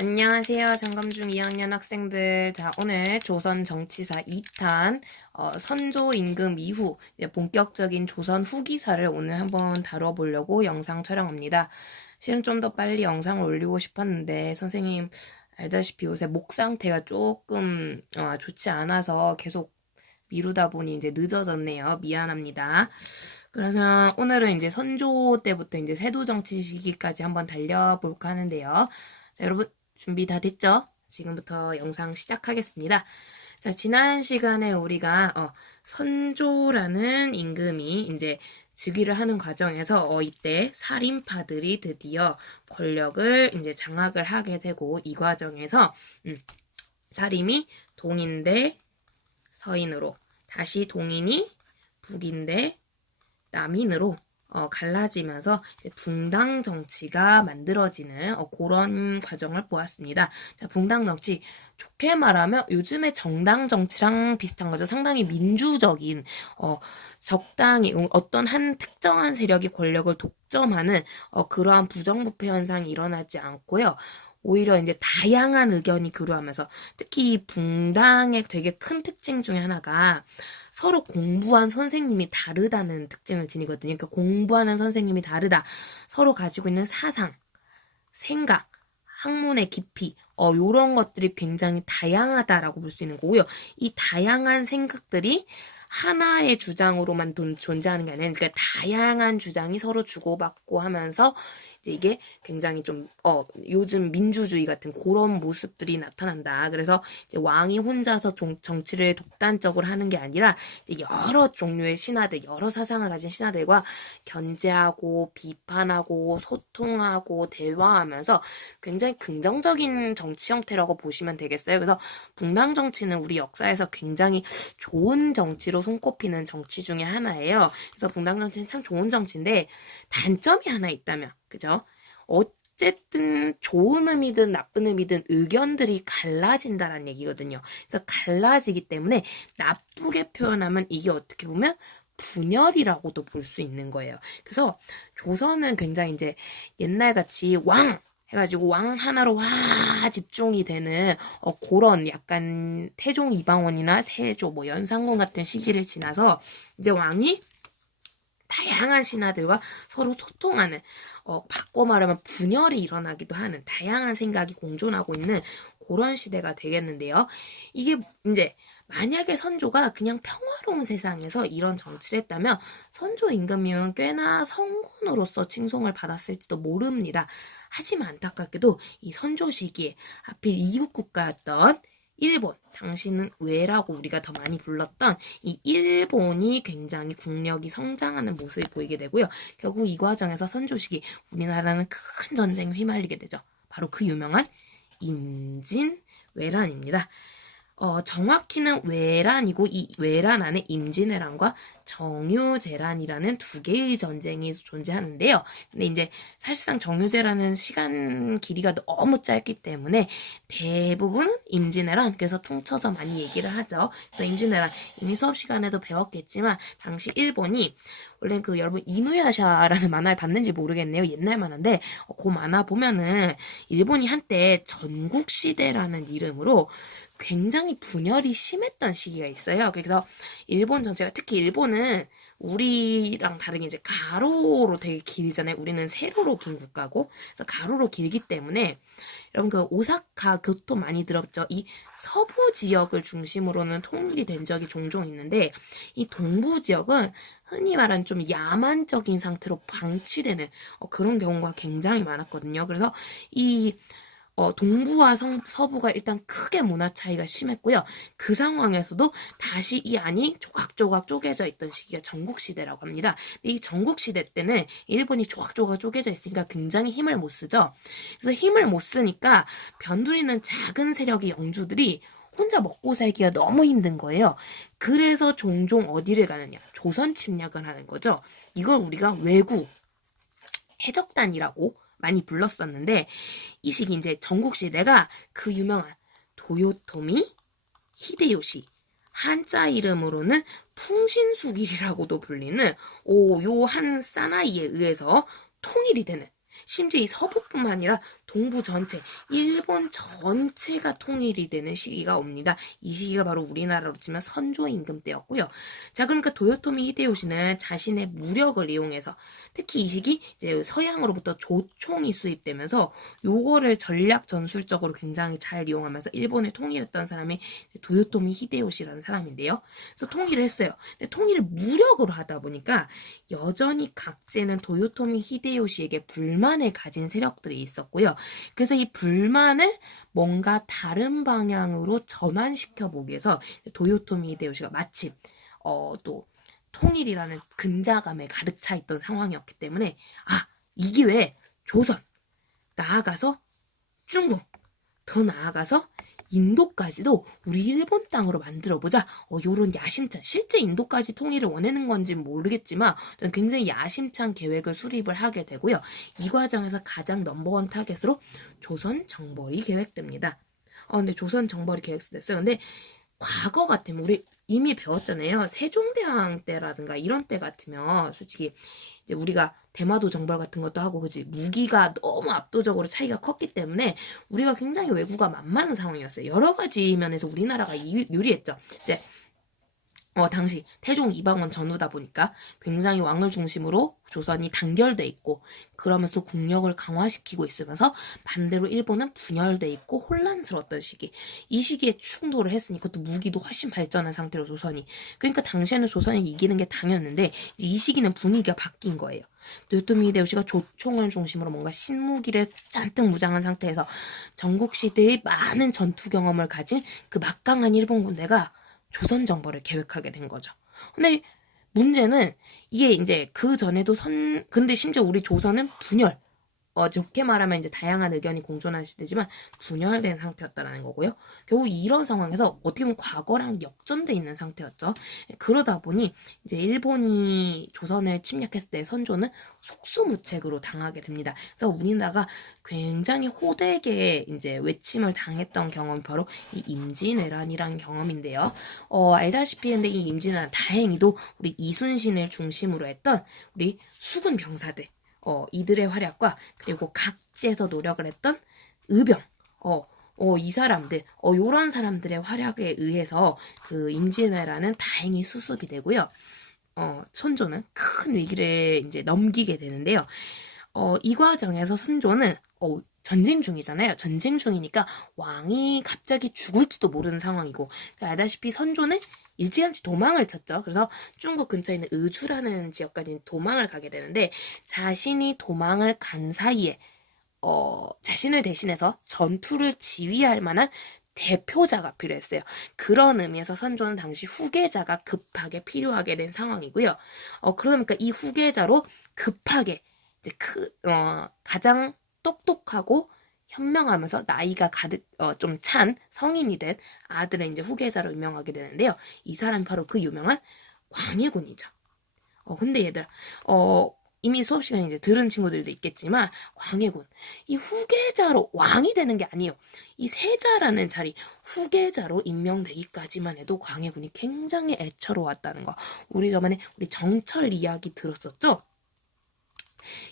안녕하세요. 점검중 2학년 학생들. 자, 오늘 조선 정치사 2탄 선조 임금 이후 이제 본격적인 조선 후기사를 오늘 한번 다뤄보려고 영상 촬영합니다. 실은 좀 더 빨리 영상을 올리고 싶었는데 선생님 알다시피 요새 목 상태가 조금 좋지 않아서 계속 미루다 보니 이제 늦어졌네요. 미안합니다. 그래서 오늘은 이제 선조 때부터 이제 세도 정치 시기까지 한번 달려볼까 하는데요. 자, 여러분 준비 다 됐죠? 지금부터 영상 시작하겠습니다. 자, 지난 시간에 우리가 선조라는 임금이 이제 즉위를 하는 과정에서 이때 살인파들이 드디어 권력을 이제 장악을 하게 되고 이 과정에서 살인이 동인대 서인으로 다시 동인이 북인대 남인으로 갈라지면서 이제 붕당 정치가 만들어지는 그런 과정을 보았습니다. 자, 붕당 정치 좋게 말하면 요즘의 정당 정치랑 비슷한 거죠. 상당히 민주적인 적당히 어떤 한 특정한 세력이 권력을 독점하는 그러한 부정부패 현상이 일어나지 않고요. 오히려 이제 다양한 의견이 교류하면서 특히 붕당의 되게 큰 특징 중에 하나가 서로 공부한 선생님이 다르다는 특징을 지니거든요. 그러니까 공부하는 선생님이 다르다. 서로 가지고 있는 사상, 생각, 학문의 깊이, 요런 것들이 굉장히 다양하다라고 볼 수 있는 거고요. 이 다양한 생각들이 하나의 주장으로만 존재하는 게 아니라, 그러니까 다양한 주장이 서로 주고받고 하면서 이제 이게 굉장히 좀 요즘 민주주의 같은 그런 모습들이 나타난다. 그래서 이제 왕이 혼자서 정치를 독단적으로 하는 게 아니라 이제 여러 종류의 신하들, 여러 사상을 가진 신하들과 견제하고 비판하고 소통하고 대화하면서 굉장히 긍정적인 정치 형태라고 보시면 되겠어요. 그래서 붕당 정치는 우리 역사에서 굉장히 좋은 정치로 손꼽히는 정치 중에 하나예요. 그래서 붕당 정치는 참 좋은 정치인데 단점이 하나 있다면, 그죠? 어쨌든 좋은 의미든 나쁜 의미든 의견들이 갈라진다는 얘기거든요. 그래서 갈라지기 때문에 나쁘게 표현하면 이게 어떻게 보면 분열이라고도 볼 수 있는 거예요. 그래서 조선은 굉장히 이제 옛날같이 왕 해가지고 왕 하나로 집중이 되는 그런 약간 태종 이방원이나 세조 뭐 연산군 같은 시기를 지나서 이제 왕이 다양한 신하들과 서로 소통하는 바꿔 말하면 분열이 일어나기도 하는 다양한 생각이 공존하고 있는 그런 시대가 되겠는데요. 이게 이제 만약에 선조가 그냥 평화로운 세상에서 이런 정치를 했다면 선조 임금이면 꽤나 성군으로서 칭송을 받았을지도 모릅니다. 하지만 안타깝게도 이 선조 시기에 하필 이국 국가였던 일본, 당시는 외라고 우리가 더 많이 불렀던 이 일본이 굉장히 국력이 성장하는 모습을 보이게 되고요. 결국 이 과정에서 선조 시기 우리나라는 큰 전쟁에 휘말리게 되죠. 바로 그 유명한 임진왜란입니다. 정확히는 외란이고 이 외란 안에 임진왜란과 정유재란이라는 두 개의 전쟁이 존재하는데요. 근데 이제 사실상 정유재란은 시간 길이가 너무 짧기 때문에 대부분 임진왜란, 그래서 퉁쳐서 많이 얘기를 하죠. 그래서 임진왜란 이미 수업 시간에도 배웠겠지만 당시 일본이 원래 그 여러분 이누야샤라는 만화를 봤는지 모르겠네요. 옛날 만화인데 그 만화 보면은 일본이 한때 전국시대라는 이름으로 굉장히 분열이 심했던 시기가 있어요. 그래서 일본 전체가 특히 일본은 우리랑 다르게 이제 가로로 되게 길잖아요. 우리는 세로로 긴 국가고 그래서 가로로 길기 때문에 여러분 그 오사카 교토 많이 들었죠? 이 서부 지역을 중심으로는 통일이 된 적이 종종 있는데 이 동부 지역은 흔히 말하는 좀 야만적인 상태로 방치되는 그런 경우가 굉장히 많았거든요. 그래서 이 동부와 서부가 일단 크게 문화 차이가 심했고요. 그 상황에서도 다시 이 안이 조각조각 쪼개져 있던 시기가 전국시대라고 합니다. 근데 이 전국시대 때는 일본이 조각조각 쪼개져 있으니까 굉장히 힘을 못 쓰죠. 그래서 힘을 못 쓰니까 변두리는 작은 세력의 영주들이 혼자 먹고 살기가 너무 힘든 거예요. 그래서 종종 어디를 가느냐? 조선 침략을 하는 거죠. 이걸 우리가 왜구, 해적단이라고 많이 불렀었는데 이 시기 이제 전국시대가 그 유명한 도요토미 히데요시 한자 이름으로는 풍신수길이라고도 불리는 요 한 사나이에 의해서 통일이 되는 심지어 이 서부뿐만 아니라 동부 전체, 일본 전체가 통일이 되는 시기가 옵니다. 이 시기가 바로 우리나라로 치면 선조 임금 때였고요. 자, 그러니까 도요토미 히데요시는 자신의 무력을 이용해서 특히 이 시기 이제 서양으로부터 조총이 수입되면서 요거를 전략 전술적으로 굉장히 잘 이용하면서 일본을 통일했던 사람이 도요토미 히데요시라는 사람인데요. 그래서 통일을 했어요. 근데 통일을 무력으로 하다 보니까 여전히 각제는 도요토미 히데요시에게 불만을 가진 세력들이 있었고요. 그래서 이 불만을 뭔가 다른 방향으로 전환시켜 보기 위해서 도요토미 히데요시가 마침 또 통일이라는 근자감에 가득 차 있던 상황이었기 때문에 이 기회에 조선, 나아가서 중국, 더 나아가서 인도까지도 우리 일본 땅으로 만들어보자. 요런 야심찬, 실제 인도까지 통일을 원하는 건지 모르겠지만 저는 굉장히 야심찬 계획을 수립을 하게 되고요. 이 과정에서 가장 넘버원 타겟으로 조선 정벌이 계획됩니다. 근데 조선 정벌이 계획됐어요. 근데 과거 같으면 우리 이미 배웠잖아요. 세종대왕 때라든가 이런 때 같으면 솔직히 이제 우리가 대마도 정벌 같은 것도 하고 그지 무기가 너무 압도적으로 차이가 컸기 때문에 우리가 굉장히 왜구가 만만한 상황이었어요. 여러 가지 면에서 우리나라가 유리했죠. 이제 당시 태종 이방원 전후다 보니까 굉장히 왕을 중심으로 조선이 단결돼 있고 그러면서 국력을 강화시키고 있으면서 반대로 일본은 분열돼 있고 혼란스러웠던 시기. 이 시기에 충돌을 했으니 그것도 무기도 훨씬 발전한 상태로 조선이. 그러니까 당시에는 조선이 이기는 게 당연했는데 이 시기는 분위기가 바뀐 거예요. 도요토미 히데요시가 조총을 중심으로 뭔가 신무기를 잔뜩 무장한 상태에서 전국시대의 많은 전투 경험을 가진 그 막강한 일본 군대가 조선 정벌을 계획하게 된 거죠. 근데 문제는 이게 이제 그 전에도 근데 심지어 우리 조선은 분열, 좋게 말하면 이제 다양한 의견이 공존한 시대지만 분열된 상태였다라는 거고요. 결국 이런 상황에서 어떻게 보면 과거랑 역전돼 있는 상태였죠. 그러다 보니 이제 일본이 조선을 침략했을 때 선조는 속수무책으로 당하게 됩니다. 그래서 우리나라가 굉장히 호되게 이제 외침을 당했던 경험이 바로 이 임진왜란이라는 경험인데요. 알다시피 근데 이 임진왜란 다행히도 우리 이순신을 중심으로 했던 우리 수군 병사들 이들의 활약과 그리고 각지에서 노력을 했던 의병, 이 사람들, 요런 사람들의 활약에 의해서 그 임진왜란은 다행히 수습이 되고요. 선조는 큰 위기를 이제 넘기게 되는데요. 이 과정에서 선조는 전쟁 중이잖아요. 전쟁 중이니까 왕이 갑자기 죽을지도 모르는 상황이고 알다시피 선조는 일찌감치 도망을 쳤죠. 그래서 중국 근처에 있는 의주라는 지역까지 도망을 가게 되는데 자신이 도망을 간 사이에 자신을 대신해서 전투를 지휘할 만한 대표자가 필요했어요. 그런 의미에서 선조는 당시 후계자가 급하게 필요하게 된 상황이고요. 그러니까 이 후계자로 급하게 이제 가장 똑똑하고 현명하면서 나이가 가득 좀 찬 성인이 된 아들을 이제 후계자로 임명하게 되는데요. 이 사람이 바로 그 유명한 광해군이죠. 근데 얘들아, 이미 수업 시간에 이제 들은 친구들도 있겠지만 광해군 이 후계자로 왕이 되는 게 아니에요. 이 세자라는 자리 후계자로 임명되기까지만 해도 광해군이 굉장히 애처로웠다는 거. 우리 저번에 우리 정철 이야기 들었었죠?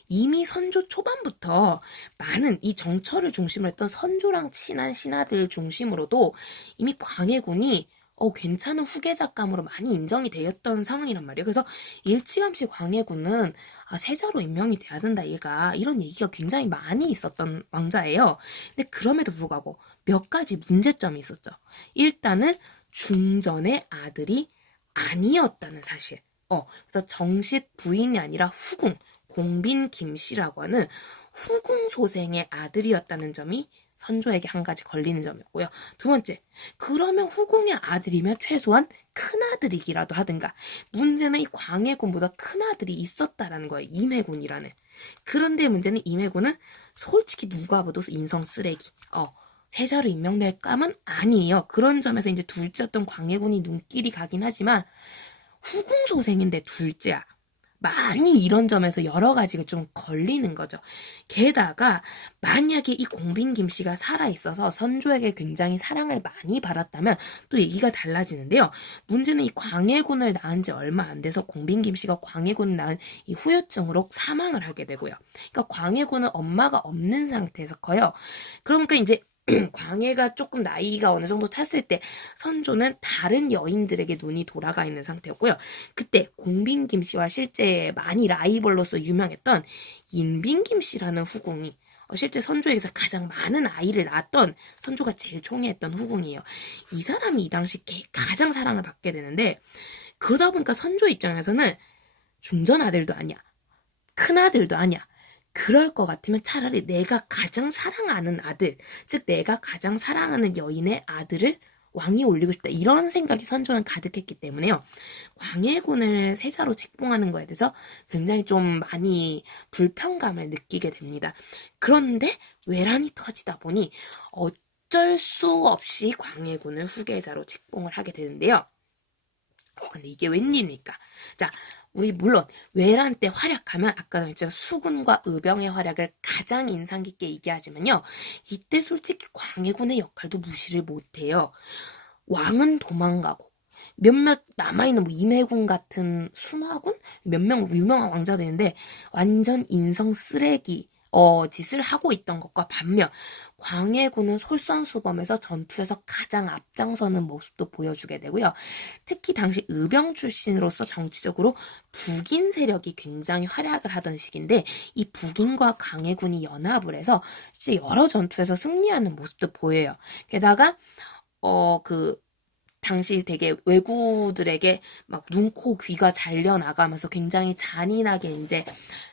이미 선조 초반부터 많은 이 정철을 중심으로 했던 선조랑 친한 신하들 중심으로도 이미 광해군이 괜찮은 후계자감으로 많이 인정이 되었던 상황이란 말이에요. 그래서 일찌감치 광해군은 세자로 임명이 돼야 된다 얘가 이런 얘기가 굉장히 많이 있었던 왕자예요. 근데 그럼에도 불구하고 몇 가지 문제점이 있었죠. 일단은 중전의 아들이 아니었다는 사실. 그래서 정식 부인이 아니라 후궁 공빈 김씨라고 하는 후궁 소생의 아들이었다는 점이 선조에게 한 가지 걸리는 점이었고요. 두 번째, 그러면 후궁의 아들이면 최소한 큰아들이기라도 하든가. 문제는 이 광해군보다 큰아들이 있었다라는 거예요. 임해군이라는. 그런데 문제는 임해군은 솔직히 누가 봐도 인성 쓰레기. 세자로 임명될 감은 아니에요. 그런 점에서 이제 둘째였던 광해군이 눈길이 가긴 하지만 후궁 소생인데 둘째야. 많이 이런 점에서 여러 가지가 좀 걸리는 거죠. 게다가 만약에 이 공빈 김씨가 살아있어서 선조에게 굉장히 사랑을 많이 받았다면 또 얘기가 달라지는데요. 문제는 이 광해군을 낳은 지 얼마 안 돼서 공빈 김씨가 광해군을 낳은 이 후유증으로 사망을 하게 되고요. 그러니까 광해군은 엄마가 없는 상태에서 커요. 그러니까 이제 광해가 조금 나이가 어느 정도 찼을 때 선조는 다른 여인들에게 눈이 돌아가 있는 상태였고요. 그때 공빈 김씨와 실제 많이 라이벌로서 유명했던 인빈 김씨라는 후궁이 실제 선조에게서 가장 많은 아이를 낳았던 선조가 제일 총애했던 후궁이에요. 이 사람이 이 당시 가장 사랑을 받게 되는데 그러다 보니까 선조 입장에서는 중전 아들도 아니야. 큰 아들도 아니야. 그럴 것 같으면 차라리 내가 가장 사랑하는 아들, 즉 내가 가장 사랑하는 여인의 아들을 왕위에 올리고 싶다. 이런 생각이 선조는 가득했기 때문에요. 광해군을 세자로 책봉하는 거에 대해서 굉장히 좀 많이 불편감을 느끼게 됩니다. 그런데 외란이 터지다 보니 어쩔 수 없이 광해군을 후계자로 책봉을 하게 되는데요. 근데 이게 웬일입니까? 자, 우리 물론 외란 때 활약하면 아까 말했지만 수군과 의병의 활약을 가장 인상 깊게 얘기하지만요. 이때 솔직히 광해군의 역할도 무시를 못해요. 왕은 도망가고 몇몇 남아있는 뭐 임해군 같은 수마군? 몇 명 유명한 왕자도 있는데 완전 인성 쓰레기 짓을 하고 있던 것과 반면 광해군은 솔선수범해서 전투에서 가장 앞장서는 모습도 보여주게 되고요. 특히 당시 의병 출신으로서 정치적으로 북인 세력이 굉장히 활약을 하던 시기인데 이 북인과 광해군이 연합을 해서 진짜 여러 전투에서 승리하는 모습도 보여요. 게다가 당시 되게 왜구들에게 막 눈, 코, 귀가 잘려나가면서 굉장히 잔인하게 이제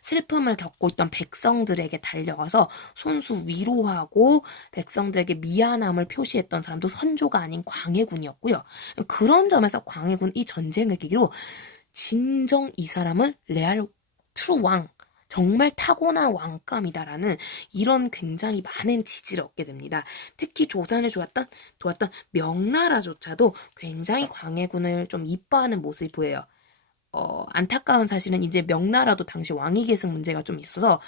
슬픔을 겪고 있던 백성들에게 달려가서 손수 위로하고 백성들에게 미안함을 표시했던 사람도 선조가 아닌 광해군이었고요. 그런 점에서 광해군 이 전쟁을 계기로 진정 이 사람은 레알 트루 왕, 정말 타고난 왕감이다라는 이런 굉장히 많은 지지를 얻게 됩니다. 특히 조선을 도왔던 명나라조차도 굉장히 광해군을 좀 이뻐하는 모습이 보여요. 안타까운 사실은 이제 명나라도 당시 왕위 계승 문제가 좀 있어서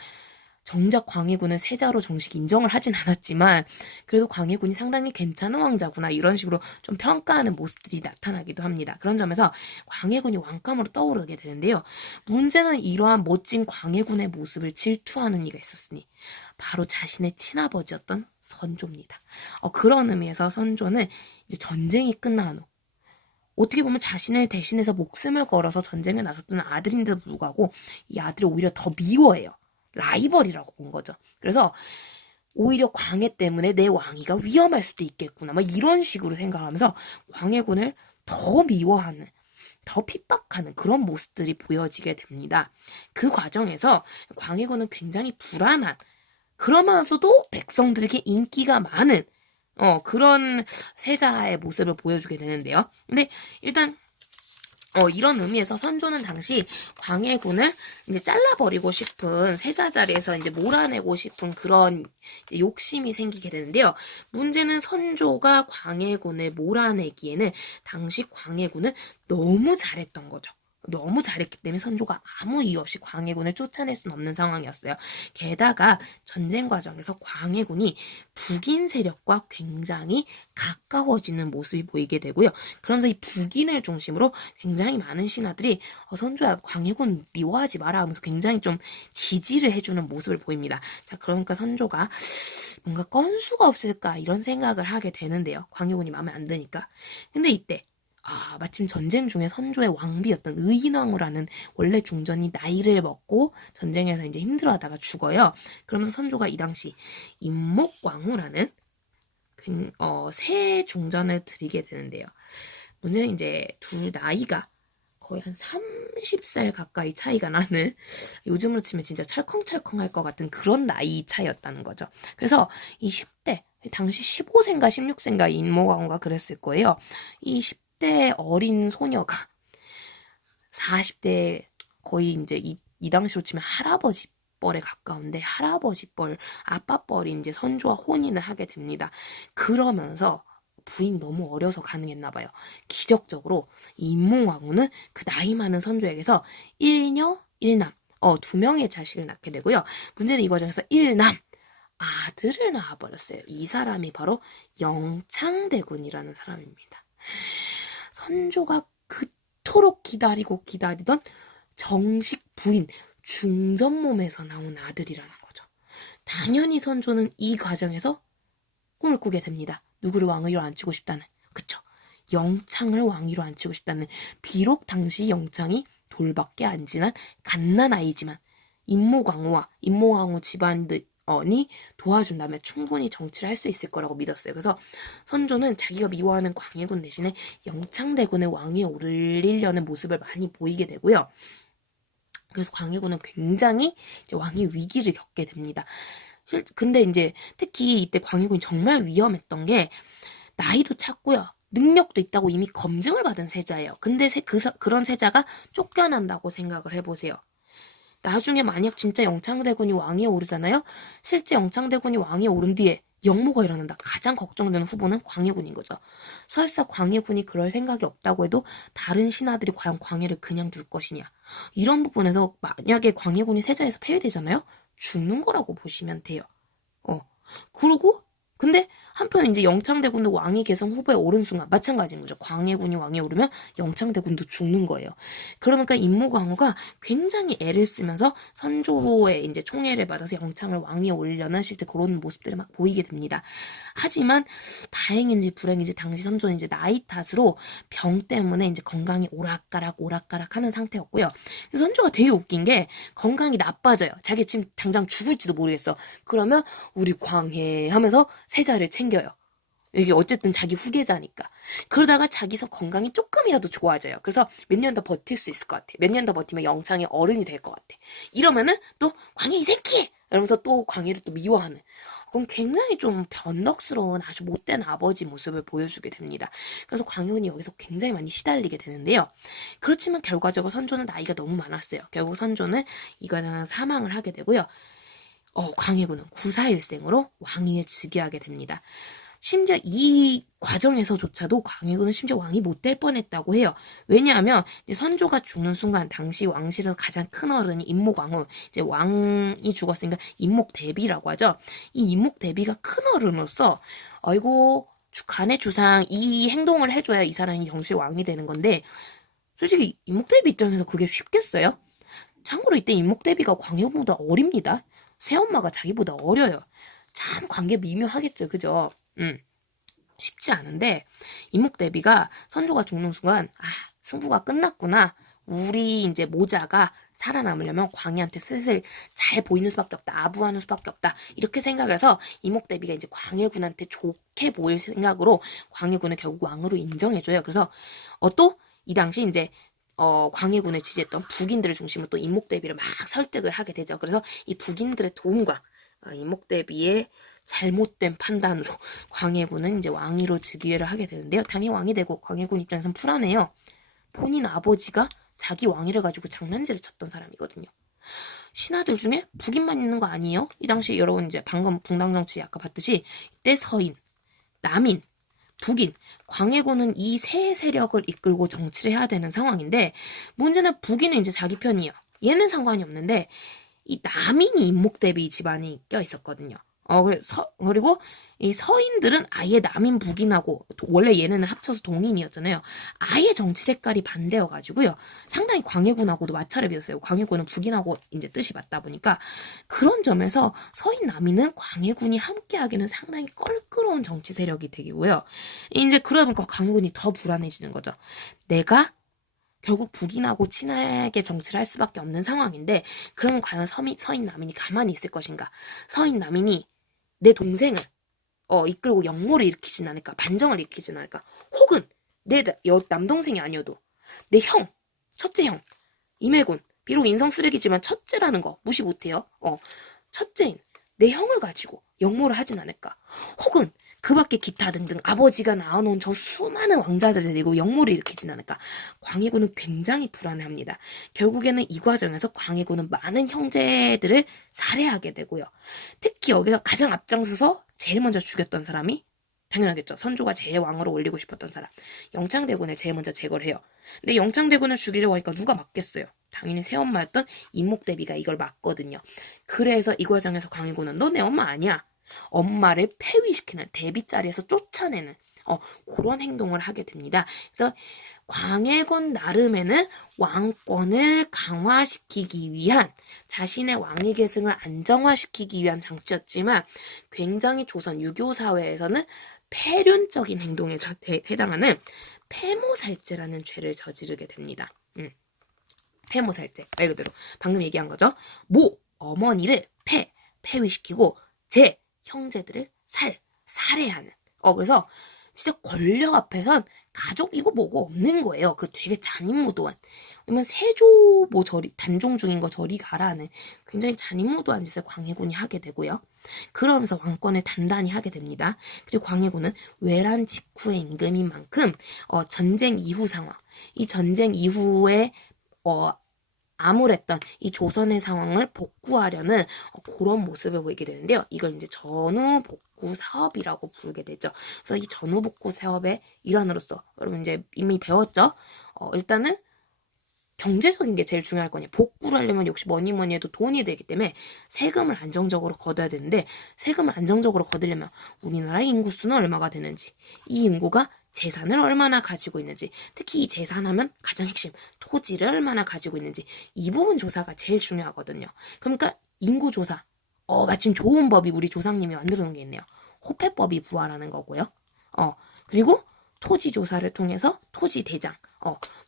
정작 광해군은 세자로 정식 인정을 하진 않았지만 그래도 광해군이 상당히 괜찮은 왕자구나 이런 식으로 좀 평가하는 모습들이 나타나기도 합니다. 그런 점에서 광해군이 왕감으로 떠오르게 되는데요. 문제는 이러한 멋진 광해군의 모습을 질투하는 이가 있었으니 바로 자신의 친아버지였던 선조입니다. 그런 의미에서 선조는 이제 전쟁이 끝난 후 어떻게 보면 자신을 대신해서 목숨을 걸어서 전쟁에 나섰던 아들인데도 불구하고 이 아들을 오히려 더 미워해요. 라이벌이라고 본 거죠. 그래서 오히려 광해 때문에 내 왕위가 위험할 수도 있겠구나. 막 이런 식으로 생각하면서 광해군을 더 미워하는, 더 핍박하는 그런 모습들이 보여지게 됩니다. 그 과정에서 광해군은 굉장히 불안한, 그러면서도 백성들에게 인기가 많은 그런 세자의 모습을 보여주게 되는데요. 근데 일단 이런 의미에서 선조는 당시 광해군을 이제 잘라버리고 싶은 세자 자리에서 이제 몰아내고 싶은 그런 욕심이 생기게 되는데요. 문제는 선조가 광해군을 몰아내기에는 당시 광해군은 너무 잘했던 거죠. 너무 잘했기 때문에 선조가 아무 이유 없이 광해군을 쫓아낼 수는 없는 상황이었어요. 게다가 전쟁 과정에서 광해군이 북인 세력과 굉장히 가까워지는 모습이 보이게 되고요. 그러면서 이 북인을 중심으로 굉장히 많은 신하들이 선조야 광해군 미워하지 마라 하면서 굉장히 좀 지지를 해주는 모습을 보입니다. 자, 그러니까 선조가 뭔가 건수가 없을까 이런 생각을 하게 되는데요. 광해군이 마음에 안 드니까. 근데 이때 마침 전쟁 중에 선조의 왕비였던 의인왕후라는 원래 중전이 나이를 먹고 전쟁에서 이제 힘들어하다가 죽어요. 그러면서 선조가 이 당시 임목왕후라는 새 중전을 드리게 되는데요. 문제는 이제 둘 나이가 거의 한 30살 가까이 차이가 나는 요즘으로 치면 진짜 철컹철컹할 것 같은 그런 나이 차이였다는 거죠. 그래서 이 10대 당시 15세인가 16세인가 임목왕후가 그랬을 거예요. 이 10대 어린 소녀가 40대 거의 이제 이 당시로 치면 할아버지 뻘에 가까운데 할아버지 뻘, 아빠 뻘이 이제 선조와 혼인을 하게 됩니다. 그러면서 부인이 너무 어려서 가능했나 봐요. 기적적으로 임몽왕후는 그 나이 많은 선조에게서 1녀 일남. 두 명의 자식을 낳게 되고요. 문제는 이 과정에서 일남. 아들을 낳아버렸어요. 이 사람이 바로 영창대군이라는 사람입니다. 선조가 그토록 기다리고 기다리던 정식 부인, 중전몸에서 나온 아들이라는 거죠. 당연히 선조는 이 과정에서 꿈을 꾸게 됩니다. 누구를 왕위로 앉히고 싶다는. 그쵸. 영창을 왕위로 앉히고 싶다는. 비록 당시 영창이 돌밖에 안 지난 갓난아이지만 임모광우 집안들이 도와준다면 충분히 정치를 할 수 있을 거라고 믿었어요. 그래서 선조는 자기가 미워하는 광해군 대신에 영창대군의 왕위에 오르려는 모습을 많이 보이게 되고요. 그래서 광해군은 굉장히 이제 왕위 위기를 겪게 됩니다. 근데 이제 특히 이때 광해군이 정말 위험했던 게 나이도 찼고요. 능력도 있다고 이미 검증을 받은 세자예요. 근데 그런 세자가 쫓겨난다고 생각을 해보세요. 나중에 만약 진짜 영창대군이 왕위에 오르잖아요. 실제 영창대군이 왕위에 오른 뒤에 역모가 일어난다. 가장 걱정되는 후보는 광해군인 거죠. 설사 광해군이 그럴 생각이 없다고 해도 다른 신하들이 과연 광해를 그냥 둘 것이냐. 이런 부분에서 만약에 광해군이 세자에서 폐위되잖아요. 죽는 거라고 보시면 돼요. 그리고 근데 한편 이제 영창대군도 왕위 계성 후보에 오른 순간 마찬가지인 거죠. 광해군이 왕위에 오르면 영창대군도 죽는 거예요. 그러니까 임모광우가 굉장히 애를 쓰면서 선조의 이제 총애를 받아서 영창을 왕위에 올리려는 실제 그런 모습들을 막 보이게 됩니다. 하지만 다행인지 불행인지 당시 선조는 이제 나이 탓으로 병 때문에 이제 건강이 오락가락 하는 상태였고요. 그래서 선조가 되게 웃긴 게 건강이 나빠져요. 자기 지금 당장 죽을지도 모르겠어. 그러면 우리 광해 하면서 세자를 챙겨요. 이게 어쨌든 자기 후계자니까. 그러다가 자기서 건강이 조금이라도 좋아져요. 그래서 몇 년 더 버틸 수 있을 것 같아. 몇 년 더 버티면 영창의 어른이 될 것 같아. 이러면은 또 광해 이 새끼! 이러면서 또 광해를 또 미워하는. 그럼 굉장히 좀 변덕스러운 아주 못된 아버지 모습을 보여주게 됩니다. 그래서 광해군이 여기서 굉장히 많이 시달리게 되는데요. 그렇지만 결과적으로 선조는 나이가 너무 많았어요. 결국 선조는 이 과정에서 사망을 하게 되고요. 광해군은 구사일생으로 왕위에 즉위하게 됩니다. 심지어 이 과정에서조차도 광해군은 심지어 왕이 못 될 뻔했다고 해요. 왜냐하면 이제 선조가 죽는 순간 당시 왕실에서 가장 큰 어른이 임모광우, 이제 왕이 죽었으니까 임목대비라고 하죠. 이 임목대비가 큰 어른으로서 아이고 간의 주상 이 행동을 해줘야 이 사람이 영실 왕이 되는 건데 솔직히 임목대비 입장에서 그게 쉽겠어요? 참고로 이때 임목대비가 광해군보다 어립니다. 새엄마가 자기보다 어려요. 참 관계 미묘하겠죠. 그죠? 쉽지 않은데 임목대비가 선조가 죽는 순간 승부가 끝났구나. 우리 이제 모자가 살아남으려면 광해한테 슬슬 잘 보이는 수밖에 없다. 아부하는 수밖에 없다. 이렇게 생각을 해서 임목대비가 이제 광해군한테 좋게 보일 생각으로 광해군을 결국 왕으로 인정해줘요. 그래서 또 이 당시 이제 광해군을 지지했던 북인들을 중심으로 또 임목대비를 막 설득을 하게 되죠. 그래서 이 북인들의 도움과 임목대비의 잘못된 판단으로 광해군은 이제 왕위로 즉위를 하게 되는데요. 당연히 왕이 되고 광해군 입장에서는 불안해요. 본인 아버지가 자기 왕위를 가지고 장난질을 쳤던 사람이거든요. 신하들 중에 북인만 있는 거 아니에요? 이 당시 여러분 이제 방금 붕당정치 아까 봤듯이 이때 서인, 남인, 북인, 광해군은 이 세 세력을 이끌고 정치를 해야 되는 상황인데 문제는 북인은 이제 자기 편이에요. 얘는 상관이 없는데 이 남인이 임목대비 집안이 껴 있었거든요. 그리고 이 서인들은 아예 남인 북인하고 원래 얘네는 합쳐서 동인이었잖아요. 아예 정치 색깔이 반대여가지고요. 상당히 광해군하고도 마찰을 빚었어요. 광해군은 북인하고 이제 뜻이 맞다 보니까 그런 점에서 서인 남인은 광해군이 함께하기는 상당히 껄끄러운 정치 세력이 되고요. 이제 그러다 보니까 광해군이 더 불안해지는 거죠. 내가 결국 북인하고 친하게 정치를 할 수밖에 없는 상황인데 그러면 과연 서인 남인이 가만히 있을 것인가? 서인 남인이 내 동생을 이끌고 역모를 일으키진 않을까? 반정을 일으키진 않을까? 혹은 내 남동생이 아니어도 내 형, 첫째 형, 임해군 비록 인성 쓰레기지만 첫째라는 거 무시 못해요. 첫째인 내 형을 가지고 역모를 하진 않을까? 혹은 그 밖에 기타 등등 아버지가 낳아놓은 저 수많은 왕자들을 데리고 역모를 일으키진 않을까. 광해군은 굉장히 불안해합니다. 결국에는 이 과정에서 광해군은 많은 형제들을 살해하게 되고요. 특히 여기서 가장 앞장서서 제일 먼저 죽였던 사람이 당연하겠죠. 선조가 제일 왕으로 올리고 싶었던 사람. 영창대군을 제일 먼저 제거를 해요. 근데 영창대군을 죽이려고 하니까 누가 막겠어요. 당연히 새엄마였던 임목대비가 이걸 막거든요. 그래서 이 과정에서 광해군은 너 내 엄마 아니야. 엄마를 폐위시키는, 대비 자리에서 쫓아내는 그런 행동을 하게 됩니다. 그래서 광해군 나름에는 왕권을 강화시키기 위한, 자신의 왕위 계승을 안정화시키기 위한 장치였지만 굉장히 조선 유교 사회에서는 폐륜적인 행동에 해당하는 폐모살제라는 죄를 저지르게 됩니다. 폐모살제, 말 그대로 방금 얘기한 거죠. 어머니를 폐위시키고 형제들을 살해하는. 그래서 진짜 권력 앞에선 가족이고 뭐고 없는 거예요. 그 되게 잔인무도한. 그러면 세조 단종 중인 거 저리 가라 하는 굉장히 잔인무도한 짓을 광해군이 하게 되고요. 그러면서 왕권을 단단히 하게 됩니다. 그리고 광해군은 외란 직후의 임금인 만큼 전쟁 이후 상황, 이 전쟁 이후에 암울했던 이 조선의 상황을 복구하려는 그런 모습을 보이게 되는데요. 이걸 이제 전후복구 사업이라고 부르게 되죠. 그래서 이 전후복구 사업의 일환으로서 여러분 이제 이미 배웠죠. 일단은 경제적인 게 제일 중요할 거냐. 복구를 하려면 역시 뭐니 해도 돈이 되기 때문에 세금을 안정적으로 걷어야 되는데, 세금을 안정적으로 걷으려면 우리나라의 인구수는 얼마가 되는지, 이 인구가 재산을 얼마나 가지고 있는지, 특히 이 재산하면 가장 핵심 토지를 얼마나 가지고 있는지, 이 부분 조사가 제일 중요하거든요. 그러니까 인구 조사, 마침 좋은 법이 우리 조상님이 만들어 놓은 게 있네요. 호패법이 부활하는 거고요. 그리고 토지 조사를 통해서 토지 대장,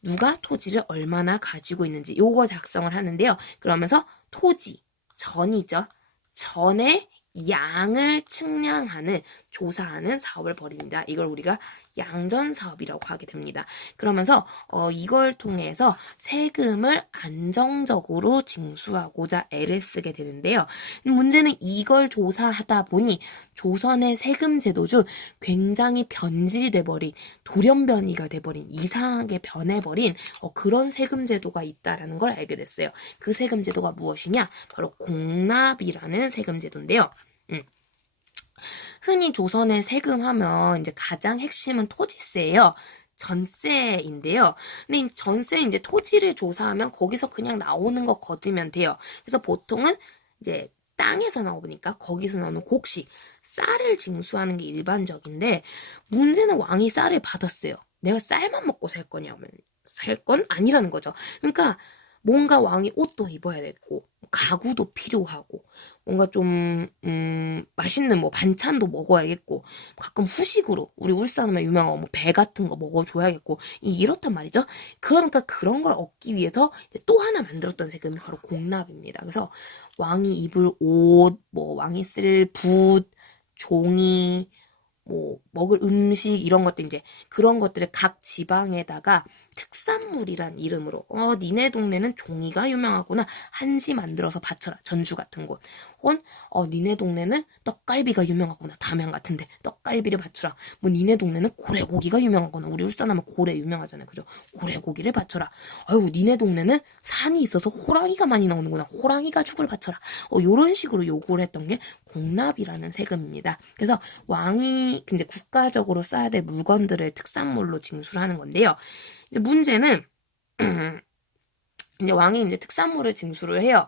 누가 토지를 얼마나 가지고 있는지 요거 작성을 하는데요. 그러면서 토지, 전이죠. 전의 양을 측량하는, 조사하는 사업을 벌입니다. 이걸 우리가 양전사업이라고 하게 됩니다. 그러면서 이걸 통해서 세금을 안정적으로 징수하고자 애를 쓰게 되는데요. 문제는 이걸 조사하다 보니 조선의 세금 제도 중 굉장히 변질이 돼버린, 돌연변이가 돼버린, 이상하게 변해버린 그런 세금 제도가 있다라는 걸 알게 됐어요. 그 세금 제도가 무엇이냐? 바로 공납이라는 세금 제도인데요. 흔히 조선의 세금하면 이제 가장 핵심은 토지세예요. 전세인데요. 근데 이 전세 이제 토지를 조사하면 거기서 그냥 나오는 거 거두면 돼요. 그래서 보통은 이제 땅에서 나오니까 거기서 나오는 곡식, 쌀을 징수하는 게 일반적인데, 문제는 왕이 쌀을 받았어요. 내가 쌀만 먹고 살 거냐면 살 건 아니라는 거죠. 그러니까 뭔가 왕이 옷도 입어야 되고, 가구도 필요하고, 뭔가 좀 맛있는 반찬도 먹어야겠고, 가끔 후식으로 우리 울산하면 유명한 배 같은 거 먹어줘야겠고, 이렇단 말이죠. 그러니까 그런 걸 얻기 위해서 이제 또 하나 만들었던 세금이 바로 공납입니다. 그래서 왕이 입을 옷, 왕이 쓸 붓, 종이, 먹을 음식, 이런 것들, 이제 그런 것들을 각 지방에다가 특산물이란 이름으로, 니네 동네는 종이가 유명하구나, 한지 만들어서 바쳐라. 전주 같은 곳. 혹은 니네 동네는 떡갈비가 유명하구나, 담양 같은데 떡갈비를 바쳐라. 니네 동네는 고래고기가 유명하구나, 우리 울산하면 고래 유명하잖아요, 그죠? 고래고기를 바쳐라. 니네 동네는 산이 있어서 호랑이가 많이 나오는구나, 호랑이 가죽을 바쳐라. 요런 식으로 요구를 했던 게 공납이라는 세금입니다. 그래서 왕이 이제 국가적으로 써야 될 물건들을 특산물로 징수를 하는 건데요. 이제 문제는 이제 왕이 이제 특산물을 징수를 해요.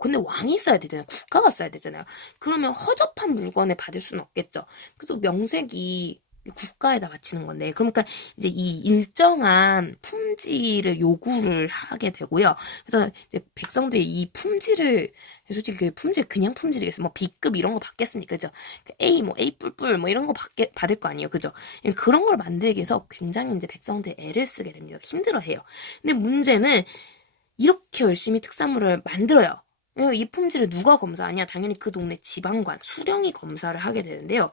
근데 왕이 써야 되잖아요. 국가가 써야 되잖아요. 그러면 허접한 물건을 받을 수는 없겠죠. 그래서 명색이 국가에다 바치는 건데, 그러니까 이제 이 일정한 품질을 요구를 하게 되고요. 그래서 이제 백성들이 이 품질을, 솔직히 그 품질 그냥 품질이겠어요. B급 이런 거 받겠습니까? 그죠? A A 뿔뿔 이런 거 받을 거 아니에요. 그죠? 그런 걸 만들기 위해서 굉장히 이제 백성들이 애를 쓰게 됩니다. 힘들어해요. 근데 문제는 이렇게 열심히 특산물을 만들어요. 이 품질을 누가 검사하냐? 당연히 그 동네 지방관, 수령이 검사를 하게 되는데요.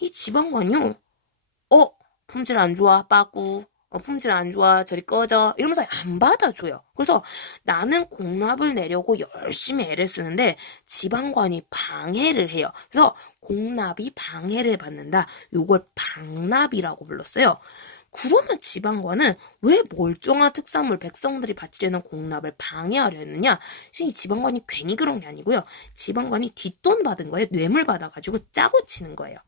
이 지방관이요, 품질 안 좋아, 빠꾸. 품질 안 좋아, 저리 꺼져. 이러면서 안 받아줘요. 그래서 나는 공납을 내려고 열심히 애를 쓰는데 지방관이 방해를 해요. 그래서 공납이 방해를 받는다. 요걸 방납이라고 불렀어요. 그러면 지방관은 왜 멀쩡한 특산물 백성들이 바치려는 공납을 방해하려 했느냐? 이 지방관이 괜히 그런 게 아니고요. 지방관이 뒷돈 받은 거예요. 뇌물 받아가지고 짜고 치는 거예요.